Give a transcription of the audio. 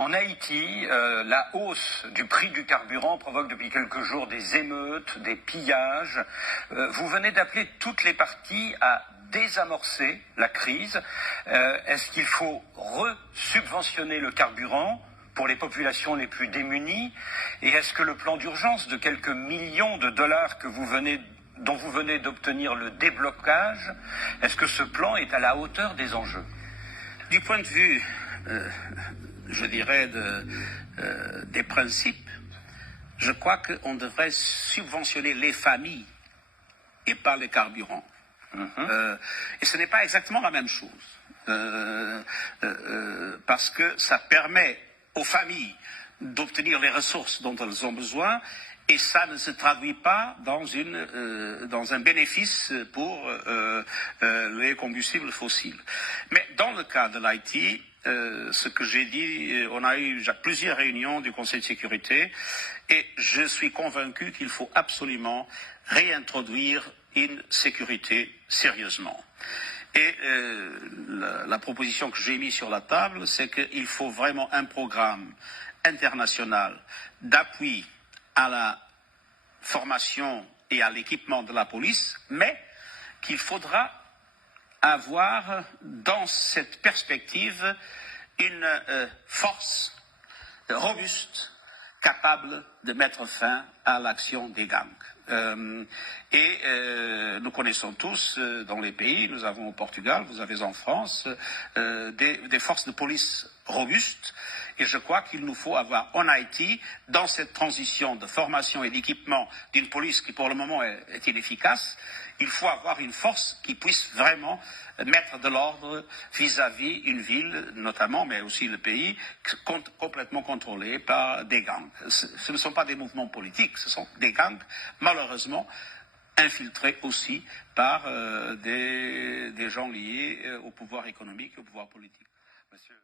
En Haïti, la hausse du prix du carburant provoque depuis quelques jours des émeutes, des pillages. Vous venez d'appeler toutes les parties à désamorcer la crise. Est-ce qu'il faut re-subventionner le carburant pour les populations les plus démunies? Et est-ce que le plan d'urgence de quelques millions de dollars dont vous venez d'obtenir le déblocage, est-ce que ce plan est à la hauteur des enjeux? Du point de vue, je dirais, des principes, je crois qu'on devrait subventionner les familles et pas les carburants. Et ce n'est pas exactement la même chose. Parce que ça permet aux familles d'obtenir les ressources dont elles ont besoin et ça ne se traduit pas dans un bénéfice pour les combustibles fossiles. Mais dans le cas de l'Haïti, ce que j'ai dit, on a eu plusieurs réunions du Conseil de sécurité et je suis convaincu qu'il faut absolument réintroduire une sécurité sérieusement. Et la proposition que j'ai mise sur la table, c'est qu'il faut vraiment un programme international d'appui à la formation et à l'équipement de la police, mais qu'il faudra avoir dans cette perspective une force robuste capable de mettre fin à l'action des gangs. Nous connaissons tous dans les pays, nous avons au Portugal, vous avez en France, des forces de police robustes. Et je crois qu'il nous faut avoir en Haïti, dans cette transition de formation et d'équipement d'une police qui pour le moment est inefficace, il faut avoir une force qui puisse vraiment mettre de l'ordre vis-à-vis une ville, notamment, mais aussi le pays, complètement contrôlé par des gangs. Ce ne sont pas des mouvements politiques, ce sont des gangs, malheureusement, infiltrés aussi par des gens liés au pouvoir économique et au pouvoir politique. Monsieur